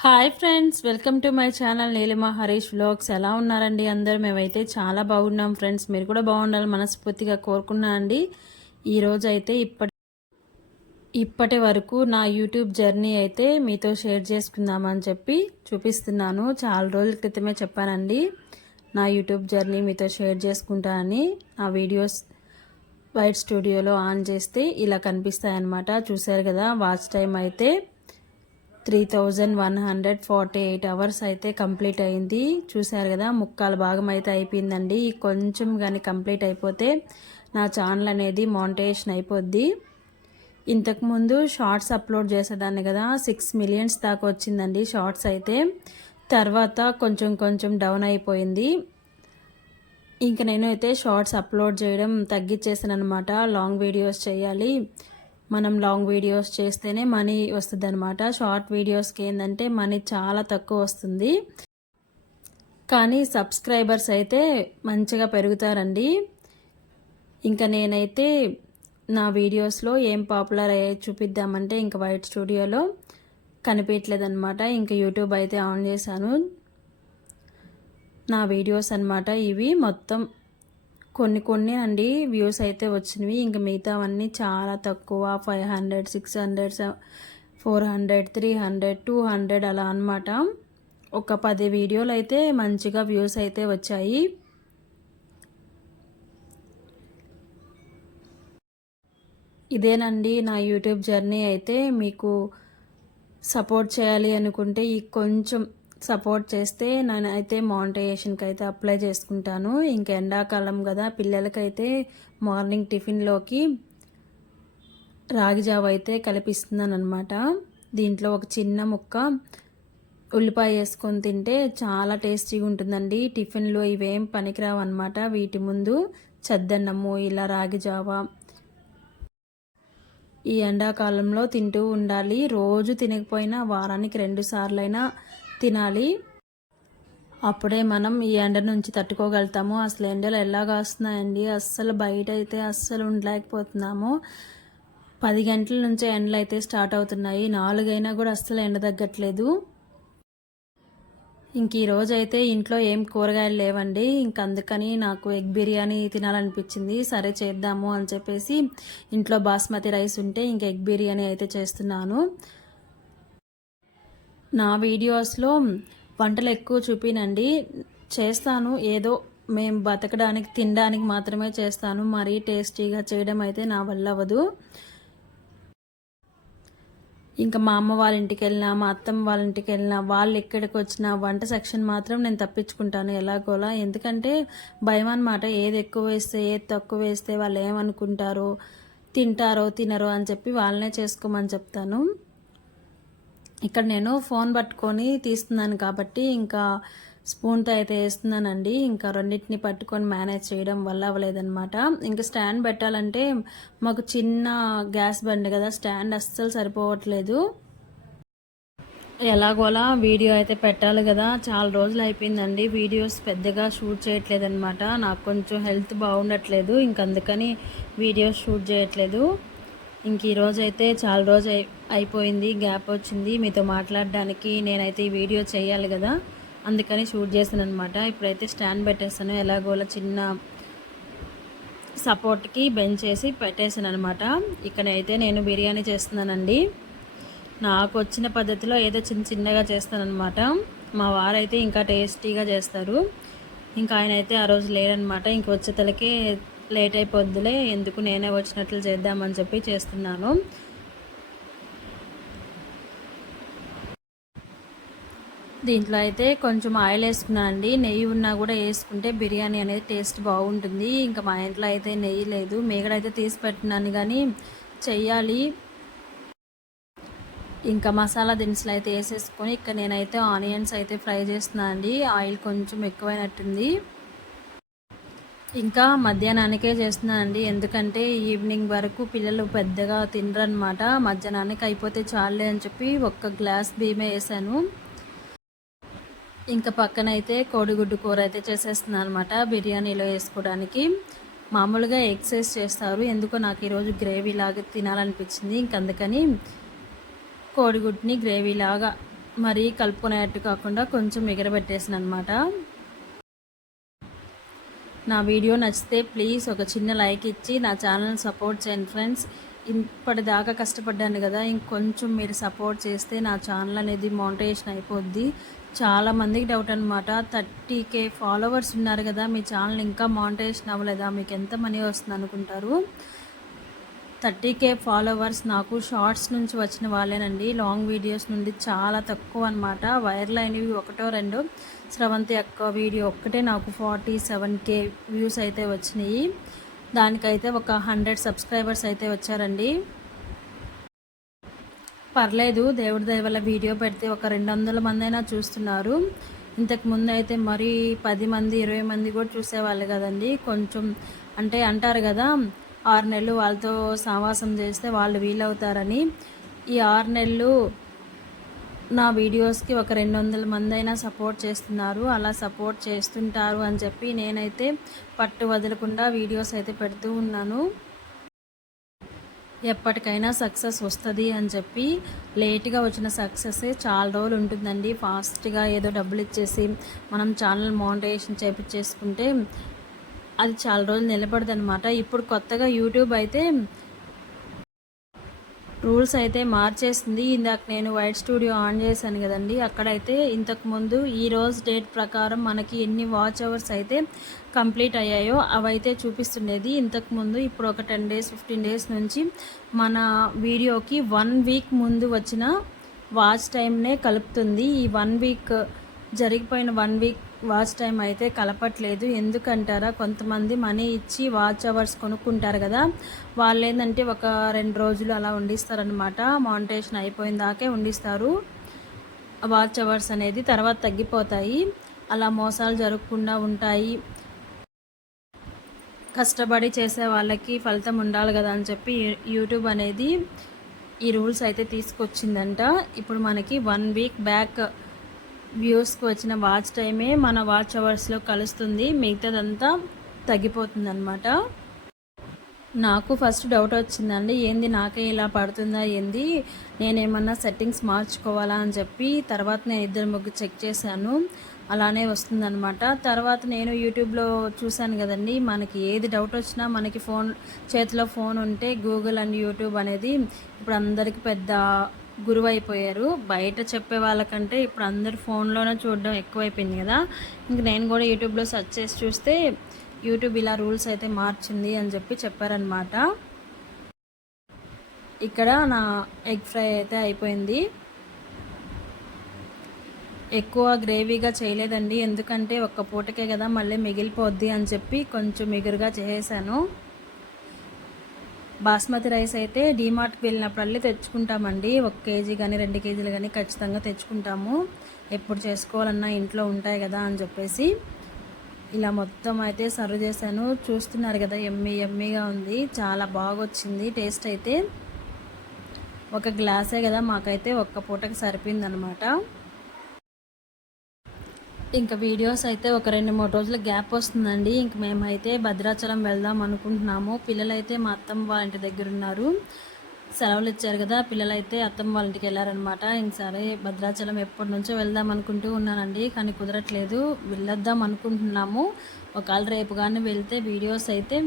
Hi friends, welcome to my channel Neelima Harish vlogs. ఎలా ఉన్నారండి అందరూ? మేమైతే చాలా బాగున్నాం ఫ్రెండ్స్. మీరు కూడా బాగుండాలి మనస్ఫూర్తిగా కోరుకున్నా అండి. ఈరోజు అయితే ఇప్పటి వరకు నా యూట్యూబ్ జర్నీ అయితే మీతో షేర్ చేసుకుందామని చెప్పి చూపిస్తున్నాను. చాలా రోజుల క్రితమే చెప్పానండి నా యూట్యూబ్ జర్నీ మీతో షేర్ చేసుకుంటానని. నా వీడియోస్ వైట్ స్టూడియోలో ఆన్ చేస్తే ఇలా కనిపిస్తాయి అన్నమాట. చూసారు కదా, వాచ్ టైం అయితే 3148 అవర్స్ అయితే కంప్లీట్ అయింది. చూసారు కదా, ముక్కాల భాగం అయితే అయిపోయిందండి. కొంచెం కానీ కంప్లీట్ అయిపోతే నా ఛానల్ అనేది మానిటైజేషన్ అయిపోద్ది. ఇంతకుముందు షార్ట్స్ అప్లోడ్ చేసేదాన్ని కదా, 6 మిలియన్స్ దాకా వచ్చిందండి షార్ట్స్ అయితే. తర్వాత కొంచెం కొంచెం డౌన్ అయిపోయింది. ఇంక నేను అయితే షార్ట్స్ అప్లోడ్ చేయడం తగ్గించేసాను అనమాట. లాంగ్ వీడియోస్ చేయాలి, మనం లాంగ్ వీడియోస్ చేస్తేనే మనీ వస్తుంది అనమాట. షార్ట్ వీడియోస్కి ఏంటంటే మనీ చాలా తక్కువ వస్తుంది, కానీ సబ్స్క్రైబర్స్ అయితే మంచిగా పెరుగుతారండి. ఇంకా నేనైతే నా వీడియోస్లో ఏం పాపులర్ అయ్యాయి చూపిద్దామంటే ఇంకా వైట్ స్టూడియోలో కనిపించలేదన్నమాట. ఇంకా యూట్యూబ్ అయితే ఆన్ చేశాను. నా వీడియోస్ అన్నమాట ఇవి. మొత్తం కొన్ని అండి వ్యూస్ అయితే వచ్చినవి. ఇంక మిగతావన్నీ చాలా తక్కువ, 500, 600, 400, 300, 200 అలా అనమాట. ఒక 10 వీడియోలు అయితే మంచిగా వ్యూస్ అయితే వచ్చాయి. ఇదేనండి నా యూట్యూబ్ జర్నీ. అయితే మీకు సపోర్ట్ చేయాలి అనుకుంటే ఈ కొంచెం సపోర్ట్ చేస్తే నేనైతే మానిటైజేషన్కి అయితే అప్లై చేసుకుంటాను. ఇంక ఎండాకాలం కదా, పిల్లలకైతే మార్నింగ్ టిఫిన్లోకి రాగి జావ అయితే కలిపిస్తున్నాను అనమాట. దీంట్లో ఒక చిన్న ముక్క ఉల్లిపాయ వేసుకొని తింటే చాలా టేస్టీగా ఉంటుందండి. టిఫిన్లో ఇవేం పనికిరావు అనమాట. వీటి ముందు చద్దన్నము, ఇలా రాగి జావ ఈ ఎండాకాలంలో తింటూ ఉండాలి. రోజు తినకపోయినా వారానికి 2 సార్లైనా తినాలి. అప్పుడే మనం ఈ ఎండ నుంచి తట్టుకోగలుగుతాము. అసలు ఎండలు ఎలా కాస్తున్నాయండి, అస్సలు బయట అయితే అస్సలు ఉండలేకపోతున్నాము. 10 గంటల నుంచే ఎండలు అయితే స్టార్ట్ అవుతున్నాయి. 4 అయినా కూడా అస్సలు ఎండ తగ్గట్లేదు. ఇంక ఈరోజు అయితే ఇంట్లో ఏం కూరగాయలు లేవండి. ఇంక అందుకని నాకు ఎగ్ బిర్యానీ తినాలనిపించింది. సరే చేద్దాము అని చెప్పేసి ఇంట్లో బాస్మతి రైస్ ఉంటే ఇంక ఎగ్ బిర్యానీ అయితే చేస్తున్నాను. నా వీడియోస్లో వంటలు ఎక్కువ చూపినండి, చేస్తాను. ఏదో మేము బతకడానికి తినడానికి మాత్రమే చేస్తాను. మరీ టేస్టీగా చేయడం అయితే నా వల్ల అవ్వదు. ఇంకా మా అమ్మ వాళ్ళ ఇంటికి వెళ్ళినా, మా అత్తమ్మ వాళ్ళ ఇంటికి వెళ్ళినా, వాళ్ళు ఎక్కడికి వచ్చినా వంట సెక్షన్ మాత్రం నేను తప్పించుకుంటాను ఎలాగోలా. ఎందుకంటే భయం అన్నమాట. ఏది ఎక్కువ వేస్తే ఏది తక్కువ వేస్తే వాళ్ళు ఏమనుకుంటారో, తింటారో తినరో అని చెప్పి వాళ్ళనే చేసుకోమని చెప్తాను. ఇక్కడ నేను ఫోన్ పట్టుకొని తీస్తున్నాను కాబట్టి ఇంకా స్పూన్తో అయితే వేస్తున్నానండి. ఇంకా రెండింటిని పట్టుకొని మేనేజ్ చేయడం వల్ల అవ్వలేదన్నమాట. ఇంకా స్టాండ్ పెట్టాలంటే మాకు చిన్న గ్యాస్ బండి కదా, స్టాండ్ అస్సలు సరిపోవట్లేదు. ఎలాగోలా వీడియో అయితే పెట్టాలి కదా. చాలా రోజులు అయిపోయిందండి వీడియోస్ పెద్దగా షూట్ చేయట్లేదన్నమాట. నాకు కొంచెం హెల్త్ బాగుండట్లేదు, ఇంక అందుకని వీడియోస్ షూట్ చేయట్లేదు. ఇంక ఈరోజు అయితే చాలా రోజు అయిపోయింది, గ్యాప్ వచ్చింది మీతో మాట్లాడడానికి. నేనైతే ఈ వీడియో చేయాలి కదా, అందుకని షూట్ చేశాను అనమాట. ఇప్పుడైతే స్టాండ్ పెట్టేస్తాను. ఎలాగోలా చిన్న సపోర్ట్కి బెంచ్ చేసి పెట్టేసాను అనమాట. ఇక్కడైతే నేను బిర్యానీ చేస్తున్నానండి. నాకు వచ్చిన పద్ధతిలో ఏదో చిన్నగా చేస్తానన్నమాట. మా వారైతే ఇంకా టేస్టీగా చేస్తారు. ఇంకా ఆయన అయితే ఆ రోజు లేరనమాట. ఇంక వచ్చేతలకే లేట్ అయిపోద్దులే, ఎందుకు నేనే వచ్చినట్లు చేద్దామని చెప్పి చేస్తున్నాను. దీంట్లో అయితే కొంచెం ఆయిల్ వేసుకున్నాను అండి. నెయ్యి ఉన్నా కూడా వేసుకుంటే బిర్యానీ అనేది టేస్ట్ బాగుంటుంది. ఇంకా మా ఇంట్లో అయితే నెయ్యి లేదు, మేగడైతే తీసి పెట్టినాను కానీ చెయ్యాలి. ఇంకా మసాలా దినుసులు అయితే వేసేసుకొని ఇక్కడ నేనైతే ఆనియన్స్ అయితే ఫ్రై చేస్తున్నాను అండి. ఆయిల్ కొంచెం ఎక్కువైనట్టుంది. ఇంకా మధ్యాహ్నానికే చేస్తున్నానండి, ఎందుకంటే ఈవినింగ్ వరకు పిల్లలు పెద్దగా తినరనమాట. మధ్యాహ్నానికి అయిపోతే చాలే అని చెప్పి 1 గ్లాస్ బియ్యమే వేసాను. ఇంకా పక్కనైతే కోడిగుడ్డు కూర అయితే చేసేస్తున్నాను అనమాట బిర్యానీలో వేసుకోవడానికి. మామూలుగా ఎగ్స్ చేస్తారు, ఎందుకో నాకు ఈరోజు గ్రేవీ లాగా తినాలనిపించింది. ఇంక అందుకని కోడిగుడ్డుని గ్రేవీ లాగా మరీ కలుపుకునేట్టు కాకుండా కొంచెం ఎగరబెట్టేసాను అనమాట. నా వీడియో నచ్చితే ప్లీజ్ ఒక చిన్న లైక్ ఇచ్చి నా ఛానల్ సపోర్ట్ చేయండి ఫ్రెండ్స్. ఇప్పటిదాకా కష్టపడ్డాను కదా, ఇంకొంచెం మీరు సపోర్ట్ చేస్తే నా ఛానల్ అనేది మోనిటైజేషన్ అయిపోద్ది. చాలామందికి డౌట్ అనమాట, 30K ఫాలోవర్స్ ఉన్నారు కదా, మీ ఛానల్ ఇంకా మోనిటైజేషన్ అవ్వలేదా, మీకు ఎంత మనీ వస్తుంది అనుకుంటారు. 30K ఫాలోవర్స్ నాకు షార్ట్స్ నుంచి వచ్చిన వాళ్ళేనండి. లాంగ్ వీడియోస్ నుండి చాలా తక్కువ అనమాట. వైరల్ అయినవి ఒకటో రెండో. స్రవంతి అక్క వీడియో ఒక్కటే నాకు 47K వ్యూస్ అయితే వచ్చినాయి. దానికైతే ఒక 100 సబ్స్క్రైబర్స్ అయితే వచ్చారండి. పర్లేదు, దేవుడి దయ వల్ల వీడియో పెడితే ఒక 200 మంది అయినా చూస్తున్నారు. ఇంతకుముందు అయితే మరీ 10 మంది 20 మంది కూడా చూసేవాళ్ళు కదండి. కొంచెం అంటే అంటారు కదా, 6 నెలలు వాళ్ళతో సావాసం చేస్తే వాళ్ళు వీలవుతారని. ఈ 6 నెలలు నా వీడియోస్కి ఒక 200 మంది అయినా సపోర్ట్ చేస్తున్నారు. అలా సపోర్ట్ చేస్తుంటారు అని చెప్పి నేనైతే పట్టు వదలకుండా వీడియోస్ అయితే పెడుతూ ఉన్నాను. ఎప్పటికైనా సక్సెస్ వస్తుంది అని చెప్పి. లేట్గా వచ్చిన సక్సెస్ చాలా రోజులు ఉంటుందండి. ఫాస్ట్గా ఏదో డబ్బులు ఇచ్చేసి మనం ఛానల్ మోనిటైజేషన్ చేపించేసుకుంటే అది చాలా రోజులు నిలబడదు అనమాట. ఇప్పుడు కొత్తగా యూట్యూబ్ అయితే రూల్స్ అయితే మార్చేసింది. ఇందాక నేను వైట్ స్టూడియో ఆన్ చేశాను కదండి, అక్కడైతే ఇంతకుముందు ఈరోజు డేట్ ప్రకారం మనకి ఎన్ని వాచ్ అవర్స్ అయితే కంప్లీట్ అయ్యాయో అవైతే చూపిస్తుండేది ఇంతకుముందు. ఇప్పుడు ఒక 10 days 15 days నుంచి మన వీడియోకి 1 week ముందు వచ్చిన వాచ్ టైంనే కలుపుతుంది. ఈ 1 week జరిగిపోయిన 1 week వాచ్ టైం అయితే కలపట్లేదు. ఎందుకంటారా, కొంతమంది మనీ ఇచ్చి వాచ్ అవర్స్ కొనుక్కుంటారు కదా, వాళ్ళు ఏంటంటే ఒక 2 రోజులు అలా ఉండిస్తారనమాట. మోనిటైజేషన్ అయిపోయిన దాకే ఉండిస్తారు వాచ్ అవర్స్ అనేది, తర్వాత తగ్గిపోతాయి. అలా మోసాలు జరగకుండా ఉంటాయి. కష్టపడి చేసే వాళ్ళకి ఫలితం ఉండాలి కదా అని చెప్పి యూట్యూబ్ అనేది ఈ రూల్స్ అయితే తీసుకొచ్చిందంట. ఇప్పుడు మనకి 1 week బ్యాక్ వ్యూస్కి వచ్చిన వాచ్ టైమే మన వాచ్ అవర్స్లో కలుస్తుంది, మిగతాదంతా తగ్గిపోతుంది అనమాట. నాకు ఫస్ట్ డౌట్ వచ్చిందండి, ఏంది నాకే ఇలా పడుతుందా ఏంది, నేనేమన్నా సెట్టింగ్స్ మార్చుకోవాలా అని చెప్పి. తర్వాత నేను 2-3 చెక్ చేశాను, అలానే వస్తుందన్నమాట. తర్వాత నేను యూట్యూబ్లో చూశాను కదండి, మనకి ఏది డౌట్ వచ్చినా మనకి చేతిలో ఫోన్ ఉంటే గూగుల్ అండ్ యూట్యూబ్ అనేది ఇప్పుడు అందరికీ పెద్ద గురువు అయిపోయారు. బయట చెప్పే వాళ్ళకంటే ఇప్పుడు అందరు ఫోన్లోనే చూడడం ఎక్కువైపోయింది కదా. ఇంక నేను కూడా యూట్యూబ్లో సెర్చ్ చేసి చూస్తే యూట్యూబ్ ఇలా రూల్స్ అయితే మార్చింది అని చెప్పి చెప్పారనమాట. ఇక్కడ నా ఎగ్ ఫ్రై అయితే అయిపోయింది. ఎక్కువ గ్రేవీగా చేయలేదండి, ఎందుకంటే ఒక్క పూటకే కదా మళ్ళీ మిగిలిపోద్ది అని చెప్పి కొంచెం ఎగురుగా చేసేసాను. బాస్మతి రైస్ అయితే డీమార్ట్కి వెళ్ళినప్పుడల్లా తెచ్చుకుంటామండి. 1 kg కానీ 2 kgలు కానీ ఖచ్చితంగా తెచ్చుకుంటాము. ఎప్పుడు చేసుకోవాలన్నా ఇంట్లో ఉంటాయి కదా అని చెప్పేసి. ఇలా మొత్తం అయితే సర్వ్ చేశాను. చూస్తున్నారు కదా, ఎమ్మీగా ఉంది, చాలా బాగా వచ్చింది టేస్ట్ అయితే. ఒక గ్లాసే కదా, మాకైతే ఒక్క పూటకి సరిపోయిందనమాట. ఇంకా వీడియోస్ అయితే ఒక 2-3 రోజుల గ్యాప్ వస్తుందండి. ఇంక మేమైతే భద్రాచలం వెళ్దాం అనుకుంటున్నాము. పిల్లలైతే మా అత్తమ్మ వాళ్ళ ఇంటి దగ్గర ఉన్నారు, సెలవులు ఇచ్చారు కదా, పిల్లలైతే అత్తమ్మ వాళ్ళ ఇంటికి వెళ్ళారనమాట. ఇంక సరే భద్రాచలం ఎప్పటి నుంచో వెళ్దాం అనుకుంటూ ఉన్నానండి, కానీ కుదరట్లేదు. వెళ్ళొద్దాం అనుకుంటున్నాము. ఒకవేళ రేపు కానీ వెళ్తే వీడియోస్ అయితే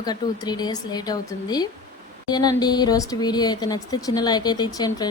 ఒక 2-3 days లేట్ అవుతుంది. ఏనండి ఈరోజు వీడియో అయితే నచ్చితే చిన్న లైక్ అయితే ఇచ్చేయండి ఫ్రెండ్స్.